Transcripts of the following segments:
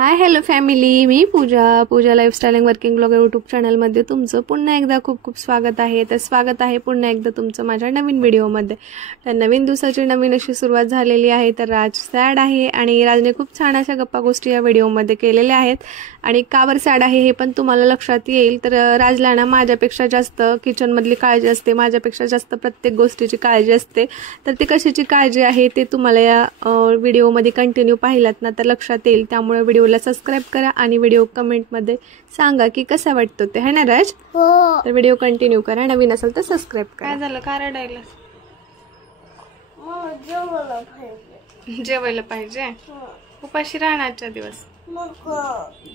हाय hello family, मी Pooja lifestyle and working blogger YouTube चॅनलमध्ये तुमचं पुन्हा एकदा खूप खूप स्वागत आहे. तर स्वागत आहे पुन्हा एकदा तुमचं माझ्या नवीन व्हिडिओमध्ये. तर नवीन दिवसाची नवीन अशी सुरुवात झालेली आहे. तर राज सॅड आहे आणि राजने खूप छान अशा गप्पा गोष्टी या व्हिडिओमध्ये केलेल्या आहेत. आणि का बरं सॅड आहे हे पण तुम्हाला लक्षात येईल. तर राजला ना माझ्यापेक्षा जास्त किचनमधली काळजी असते, माझ्यापेक्षा जास्त प्रत्येक गोष्टीची काळजी असते. तर ती कशाची काळजी आहे ते तुम्हाला या व्हिडिओमध्ये कंटिन्यू पाहिलात ना तर लक्षात येईल. त्यामुळे व्हिडिओला सबस्क्राईब करा आणि व्हिडिओ कमेंटमध्ये सांगा की कसा वाटतो ते, है ना राज? हो. तर व्हिडिओ कंटिन्यू करा, नवीन असेल तर सबस्क्राईब करा. काय झालं, का रडायला? जेवायला पाहिजे. उपाशी राहण्याचा दिवस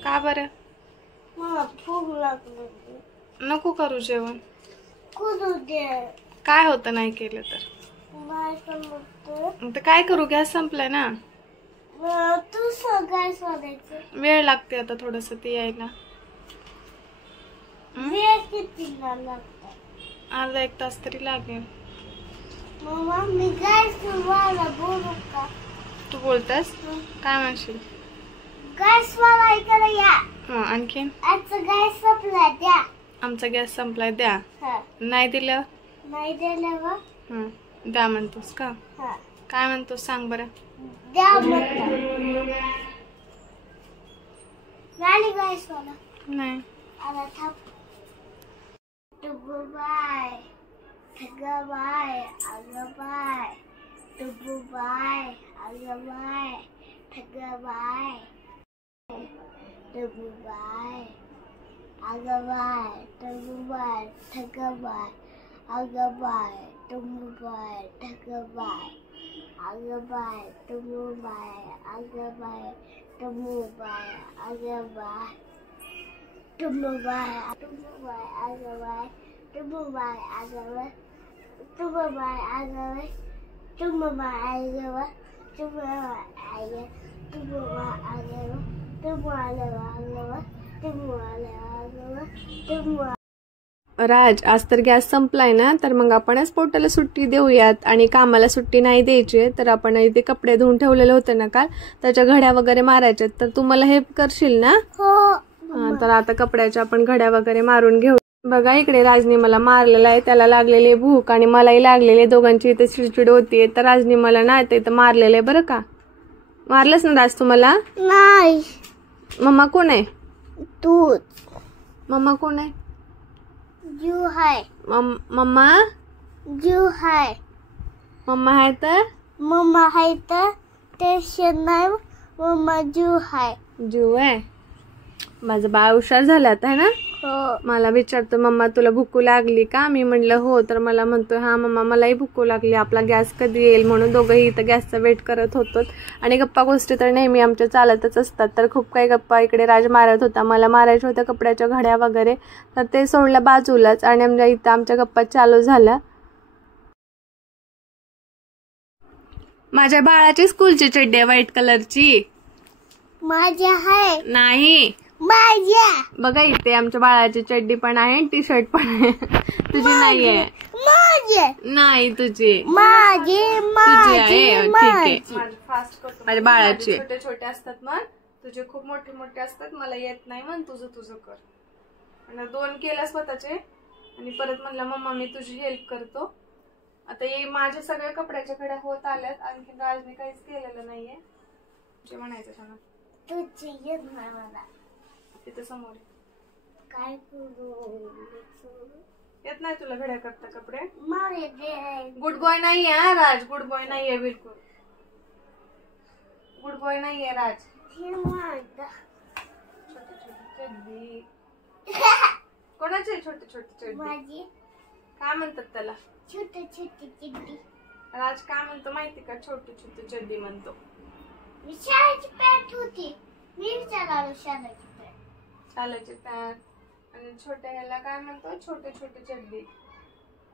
का बरं? भूक लागली. नको करू जेवण. करू दे. काय होतं नाही केलं तर? तर काय करू, गॅस संपलाय ना. तू सगळं शोधायचं. वेळ लागते आता थोडस ते यायला. वेळ किती लागतो? अर्धा एक तास तरी लागेल. मम्मा मी गॅस वाला बोलू का? तू बोलतास? काय म्हणशील? गॅस वाला इकडे या. आणखीन आजचा गॅस संपला द्या. आमचा गॅस संपलाय द्या. हा. नाही दिलं? नाही दिल्यावर द्या म्हणतोस का? हा. काय म्हणतोस सांग बरं. द्या म्हणतो. झाली गॅस वाला? नाही. आता थांब. डुबू बाय ठग बाय अगं बाय. डुबू बाय अगं बाय ठग बाय. डुबू बाय अगं बाय डुबू बाय ठग बाय अगं बाय डुबू बाय ठग बाय अगं बाय डुबू बाय अगं बाय डुबू बाय अगं बाय डुबू बाय अगं बाय डुबू बाय अगं बाय डुबू बाय अगं बाय डुबू बाय अगं बाय डुबू बाय अगं डुबू बाय अगं बाय डुबू अगं बाय डुबू अगं बाय डुबू. राज, आज तर गॅस संपलाय ना, तर मग आपण आज पोटाला सुट्टी देऊयात आणि कामाला सुट्टी नाही द्यायची. तर आपण इथे कपडे धुवून ठेवलेले होते ना काल, त्याच्या घड्या वगैरे मारायच्या. तर तू मला हेल्प करशील ना? हो. तर आता कपड्याच्या आपण घड्या वगैरे मारून घेऊ. बघा इकडे राजनी मला मारलेला आहे, त्याला लागलेली भूक आणि मलाही लागलेली, दोघांची इथे चिडचिड होतीये. तर राजनी मला ना इथं मारलेलं आहे बरं का. मारलंस ना राज तुम्हाला? नाही. मम्मा कोण आहे? तूच. मम्मा कोण आहे? जीव हाय. मम्मा जीव हाय. मम्मा आहे तर? मम्मा हाय तर टेन्शन नाही. मम्मा जीव हाय. जीव आहे. माझं बाळ हुशार झालं आता, है ना? हो. मला विचारतो मम्मा तुला भूक लागली का? मी म्हणलं हो. तर मला म्हणतोय हा मम्मा मलाही भूक लागली, आपला गॅस कधी येईल म्हणून दोघंही इथं गॅसचा वेट करत होतो. आणि गप्पा गोष्टी तर नेहमी आमच्या चालतच असतात. तर खूप काही गप्पा इकडे राज मारत होता, मला मारायच्या होत्या कपड्याच्या घड्या वगैरे. तर ते सोडलं बाजूलाच आणि आमच्या इथं आमच्या गप्पा चालू झाल्या. माझ्या बाळाची स्कूलची चड्डी आहे व्हाईट कलरची. माझ्या हाय. नाही माझ्या. बघा इथे आमच्या बाळाची चड्डी पण आहे, टी शर्ट पण आहे. तुझी नाहीये? माझे. नाही तुझी. माझे. तुझी आहे. ठीक आहे. फास्ट करतो. माझ्या बाळाची. छोटे छोटे असतात मग, तुझे खूप मोठे मोठे असतात, मला येत नाही म्हण. तुझं तुझं कर. आणि 2 केल्या स्वतःचे आणि परत म्हणलं मम्मा मी तुझी हेल्प करतो. आता हे माझे सगळे कपड्याच्या घड्या होत आल्यात, आणखी राजने काहीच केलेलं नाहीये. जे म्हणायचं सांगा. तुझी येत नाही मला. तिथे समोर काय करू? येत नाही तुला घड्या करता कपडे? गुड बॉय नाहीये हा राज, गुड बॉय नाहीये, बिलकुल गुड बॉय नाहीये राज. छोटे छोटे चड्डी. कोणाचे छोटे छोटे चड्डी? माझी. काय म्हणतात त्याला? छोटे छोटे चिड्डी. राज काय म्हणतो माहिती का? छोटे छोटे चड्डी म्हणतो. शाळेची पॅन्ट होती, मी विचारलं शाळेची पॅन्ट. शाळेची पॅन्ट आणि छोट्या ह्याला काय म्हणतो? छोटे छोटे चड्डी.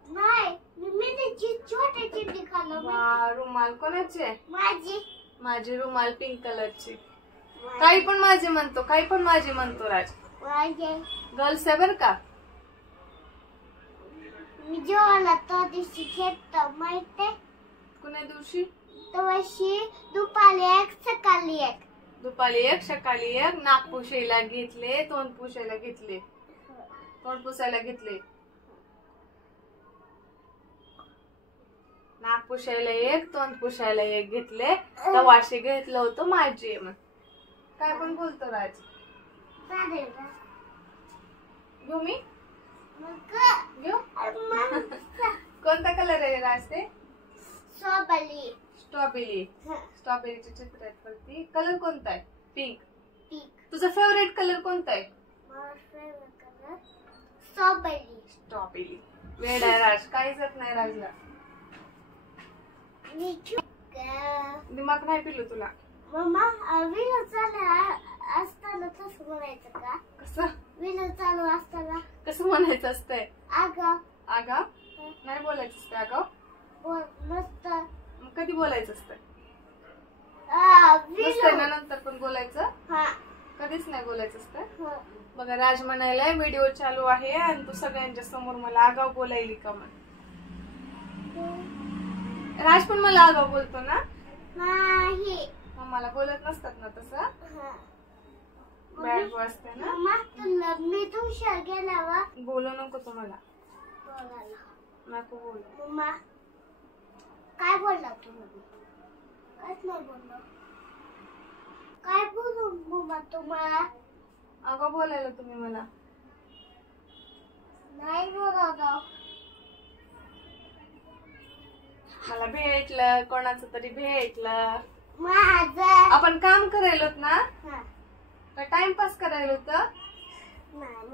नाही, मी त्याची छोटे चिड्डी खाल्लं. रुमाल कोणाचे? माझी. माझी रुमाल पिंक कलरची. काही पण माझी म्हणतो, काही पण माझी म्हणतो राज. माझे. गर्ल्स आहे बर का. मी जेवायला तो दिवशी घेतो माहिती. कुण्या दिवशी? तवाशी दुपारी 1 सकाळी 1. दुपारी एक, सकाळी एक. नाक पुसायला घेतले, तोंड पुसायला घेतले, तोंड पुसायला घेतले. नाक पुसायला एक, तोंड पुसायला एक घेतले. तवाशी घेतलं होतं माझी. काय पण बोलतो राज. घेऊ मी घेऊ. कोणता कलर आहे राज ते? स्ट्रॉबेरी. स्ट्रॉबेरी. स्ट्रॉबेरीचे चित्र आहेत वरती. कलर कोणता आहे? पिंक. पिंक. तुझा फेवरेट कलर कोणता आहे? माझा फेवरेट कलर स्ट्रॉबेरी. स्ट्रॉबेरी. वेड आहे राज, काहीच येत नाही राजला. दिमाग नाही पिलू तुला. मम्मा व्हिडिओ चालू असताना तसं म्हणायचं का? कसं व्हिडिओ चालू असताना कसं म्हणायचं असतंय? आगाव. आगाव नाही बोलायचं असतं. आगाव बोल मस्त. मग कधी बोलायचं असतं? व्हिडिओ नसतंय ना, नंतर पण बोलायचं. हा. कधीच नाही बोलायचं असतं. हा. बघा राज म्हणायलाय व्हिडिओ चालू आहे आणि तू सगळ्यांच्या समोर मला आगाव बोलायली का? म्हण. राज पण मला आगाव बोलतो ना? नाही. मग मला बोलत नसतात ना तसं. बॅड बॉय असते ना. मम्मा तुला मी तुझ्या गेल्यावर बोलू नको तुम्हाला. बोलायला नको बोलू. मम्मा काय बोलला तुम्ही? काहीच नाही बोललो. काय बोलू मम्मा तुम्हाला? अगं बोलायला तुम्ही मला. नाही बोलवतो. मला भेटलं, कोणाचं तरी भेटलं. माझं. आपण काम करायलोत ना हा. का टाइमपास करायला होतं? नाही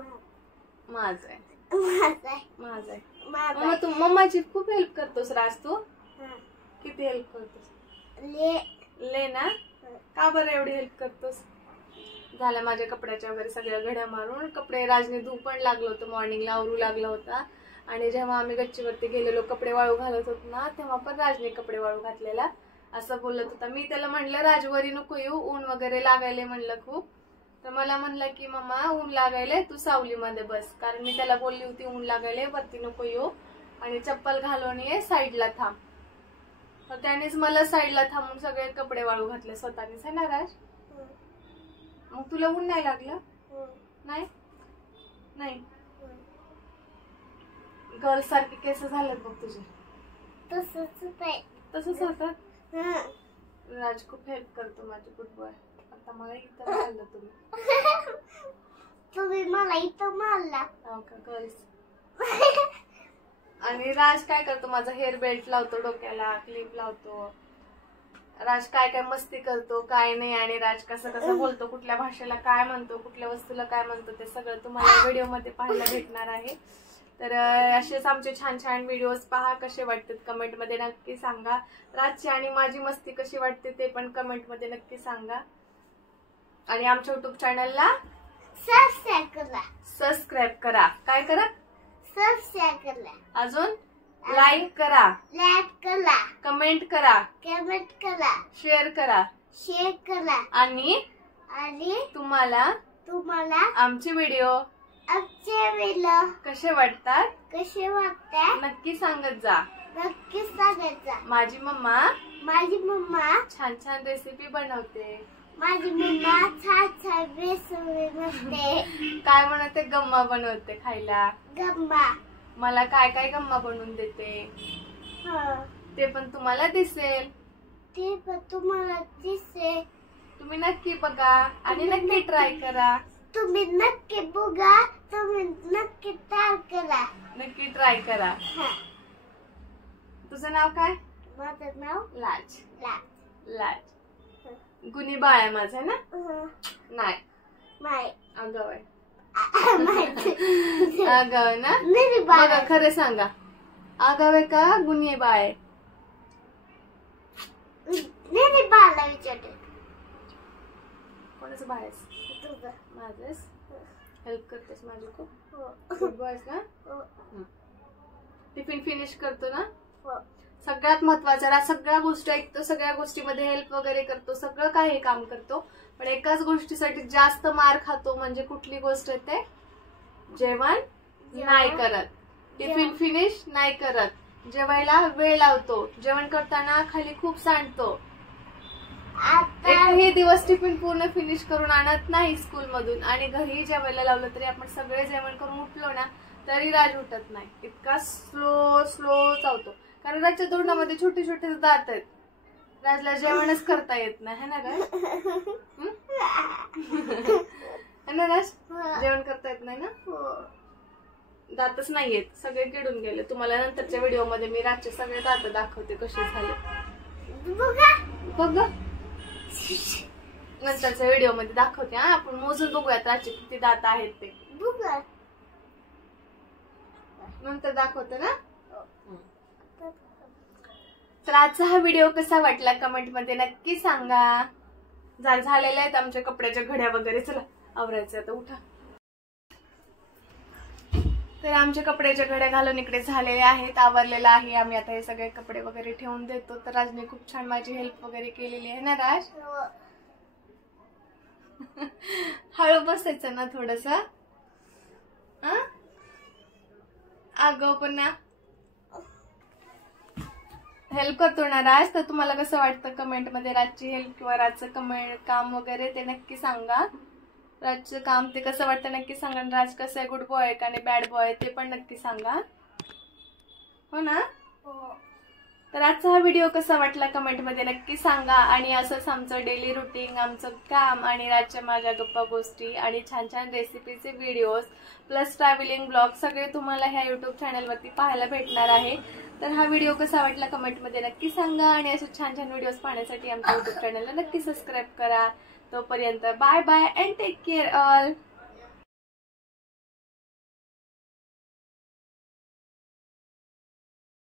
माझं आहे. माझं आहे. माझं आहे. माझं मग तू मम्माची खूप हेल्प करतोस राज. तू हा. किती हेल्प करतोस? ले. ले ना. का बरं एवढी हेल्प करतोस? झाल्या माझ्या कपड्याच्या वगैरे सगळ्या घड्या मारून. कपडे राजने धुवून पण लागलं होतं, मॉर्निंगला आवरू लागला होता. आणि जेव्हा आम्ही गच्चीवरती गेलेलो कपडे वाळू घालत होतो ना, तेव्हा पण राजने कपडे वाळू घातलेला. असं बोलत होता. मी त्याला म्हणलं राजवरी नको येऊ, ऊन वगैरे लागायले म्हणलं खूप. तर मला म्हणलं की मम्मा ऊन लागायले, तू सावलीमध्ये बस. कारण मी त्याला बोलली होती ऊन लागायले, वरती नको येऊ आणि चप्पल घालून ये, साईडला थांब. तर त्यानेच मला साईडला थांबून सगळे कपडे वाळू घातले स्वतःनेच. आहे ना राज? मग तुला ऊन नाही लागलं? नाही नाही. गर्ल सारखे केस झालेत बघ तुझे. तसंच आहे. तसंच होतं. हा. राज खूप हेल्प करतो माझे गुड बॉय. आता मला इथं मारलं तुम्ही. तुम्ही मला इथं मारला. हो का? गर्ल्स. आणि राज काय करतो? माझा हेअर बेल्ट लावतो डोक्याला, क्लिप लावतो. राज काय काय मस्ती करतो, काय नाही. आणि राज कसं कसं बोलतो, कुठल्या भाषेला काय म्हणतो, कुठल्या वस्तूला काय म्हणतो, ते सगळं तुम्हाला व्हिडिओ मध्ये पाहायला भेटणार आहे. तर असेच आमचे छान छान व्हिडिओज पहा. कसे वाटतात कमेंट मध्ये नक्की सांगा. राजची आणि माझी मस्ती कशी वाटते ते पण कमेंट मध्ये नक्की सांगा. आणि आमच्या युट्यूब चॅनलला सबस्क्राईब करा. सबस्क्राईब करा. काय करा? सबस्क्राईब करा. अजून लाईक करा, लाईक करा, कमेंट करा, कमेंट करा, शेअर करा. शेअर करा. आणि तुम्हाला आमचे व्हिडिओ आमचे व्हिडिओ कसे वाटतात कसे वाटतात नक्की सांगत जा. नक्की सांगायचा. माझी मम्मा छान छान रेसिपी बनवते. माझी मम्मा छान छान रेसिपी बनवते. काय बनवते? गम्मा बनवते खायला. गम्मा. मला काय काय गम्मा बनवून देते ते पण तुम्हाला दिसेल. ते पण तुम्हाला दिसेल. तुम्ही नक्की बघा आणि नक्की ट्राय करा. तुम्ही नक्की बघा. तुम्ही नक्की ट्राय करा. नक्की ट्राय करा. तुझं नाव काय? माझं नाव लाज. लाज. गुणी बाळ आहे माझं ना? नाही नाही. अगं आहे. माझं अगं आहे ना? मेरी बाळ. बघा खरं सांगा, अगं आहे का गुणी बाळ आहे? मेरी बाळला विचारते. कोणाचं बाळ आहेस? तुझं. माझंच. हेल्प करतेस माझी खूप. हो. गुड बॉयस ना? हो. टिफिन फिनिश करतो ना? हो. सगळ्यात महत्वाचं, सगळ्या गोष्टी ऐकतो, सगळ्या गोष्टीमध्ये हेल्प वगैरे करतो, सगळं काही काम करतो. पण एकाच गोष्टीसाठी जास्त मार खातो. म्हणजे कुठली गोष्ट येते? जेवण नाही करत. टिफिन फिनिश नाही करत. जेवायला वेळ लावतो. जेवण करताना खाली खूप सांडतो. एकही दिवस टिफिन पूर्ण फिनिश करून आणत नाही स्कूल मधून, आणि घरी जेवायला लावलं तरी आपण सगळे जेवण करून उठलो ना तरी राज उठत नाही. इतका स्लो चावतो, कारण राजच्या तोंडामध्ये छोटे छोटे दात आहेत. राजला जेवणच करता येत नाही, है ना राज? है ना राज? जेवण करता येत नाही ना? दातच नाही येत, सगळे किडून गेले. तुम्हाला नंतरच्या व्हिडिओ मध्ये मी राजचे सगळे दात दाखवते कसे झाले बघ. नंतरच्या व्हिडिओ मध्ये दाखवते. हा, आपण मोजून बघूयात राजचे किती दात आहेत ते. नंतर दाखवते ना. तर आजचा हा व्हिडिओ कसा वाटला कमेंट मध्ये नक्की सांगा. झालेले आहेत आमच्या कपड्याच्या घड्या वगैरे. चला आवरायचं आता, उठा. तर आमच्या कपड्याच्या घड्या घालून इकडे झालेले आहेत, आवरलेला आहे. आम्ही आता हे सगळे कपडे वगैरे ठेवून देतो. तर राजने खूप छान माझी हेल्प वगैरे केलेली आहे ना राज? हळू बसायचं ना थोडस. अगं पण ना हेल्प करतो ना राज. तर तुम्हाला कसं वाटतं कमेंट मध्ये राजची हेल्प किंवा राजचं काम वगैरे ते नक्की सांगा. राजचं काम ते कसं वाटतं नक्की सांगा. राज कसं आहे, गुड बॉय आहे का बॅड बॉय ते पण नक्की सांगा, हो ना? तर आजचा हा व्हिडिओ कसा वाटला कमेंट मध्ये नक्की सांगा. आणि असंच आमचं डेली रुटीन, आमचं काम आणि राजच्या माझ्या गप्पा गोष्टी आणि छान छान रेसिपीचे व्हिडिओज प्लस ट्रॅव्हलिंग ब्लॉग सगळे तुम्हाला ह्या युट्यूब चॅनलवरती पाहायला भेटणार आहे. तर हा व्हिडिओ कसा वाटला कमेंट मध्ये नक्की सांगा. आणि असे छान छान व्हिडिओज पाहण्यासाठी आमच्या युट्यूब चॅनलला नक्की सबस्क्राईब करा. तोपर्यंत bye bye and take care all.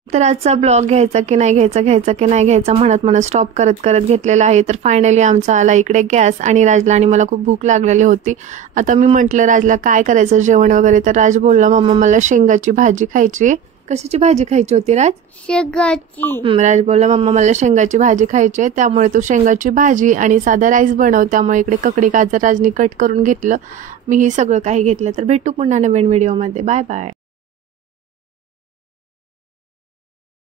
तर आजचा ब्लॉग घ्यायचा की नाही घ्यायचा म्हणत स्टॉप करत घेतलेला आहे. तर फायनली आमचा आला इकडे गॅस. आणि राजला आणि मला खूप भूक लागलेली होती. आता मी म्हटलं राजला काय करायचं जेवण वगैरे. तर राज बोलला मम्मा मला शेंगाची भाजी खायची. कशाची भाजी खायची होती राज? शेंगाची. राज बोलला मम्मा मला शेंगाची भाजी खायची आहे, त्यामुळे तू शेंगाची भाजी आणि साधा राईस बनव. त्यामुळे इकडे ककडी गाजर राजनी कट करून घेतलं. मी ही सगळं काही घेतलं. तर भेटू पुन्हा नवीन व्हिडिओमध्ये. Bye bye.